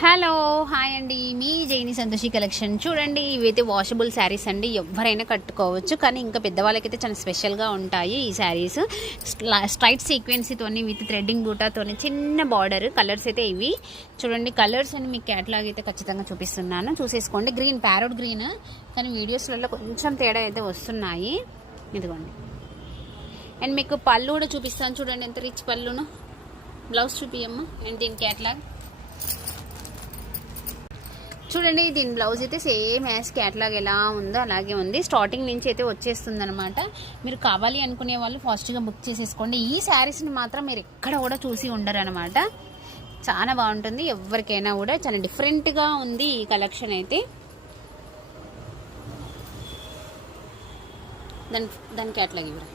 Hello hi అండి, మీ జైని Santoshi collection. చూడండి, ఇవైతే వాషబుల్ శారీస్ అండి. ఎవరైనా కట్టుకోవచ్చు, కానీ ఇంకా పెద్దవాళ్ళకైతే చాలా స్పెషల్గా ఉంటాయి ఈ శారీస్. స్ట్రైట్ సీక్వెన్సీతో విత్ థ్రెడ్డింగ్ బూటాతో చిన్న బార్డర్. కలర్స్ అయితే ఇవి చూడండి. కలర్స్ అని మీకు క్యాటలాగ్ అయితే ఖచ్చితంగా చూపిస్తున్నాను, చూసేసుకోండి. గ్రీన్, ప్యారోట్ గ్రీన్, కానీ వీడియోస్లలో కొంచెం తేడా అయితే వస్తున్నాయి. ఇదిగోండి. అండ్ మీకు పళ్ళు కూడా చూపిస్తాను చూడండి, ఎంత రిచ్ పళ్ళును. బ్లౌజ్ చూపియమ్మా. అండ్ దీని క్యాటలాగ్ చూడండి. దీని బ్లౌజ్ అయితే సేమ్ యాజ్ క్యాటలాగ్ ఎలా ఉందో అలాగే ఉంది. స్టార్టింగ్ నుంచి అయితే వచ్చేస్తుంది అనమాట. మీరు కావాలి అనుకునే వాళ్ళు ఫాస్ట్గా బుక్ చేసేసుకోండి. ఈ శారీస్ని మాత్రం మీరు ఎక్కడ కూడా చూసి ఉండరు అనమాట. చాలా బాగుంటుంది, ఎవరికైనా కూడా చాలా డిఫరెంట్గా ఉంది ఈ కలెక్షన్ అయితే. దాని క్యాటలాగ్ ఇవ్వరు.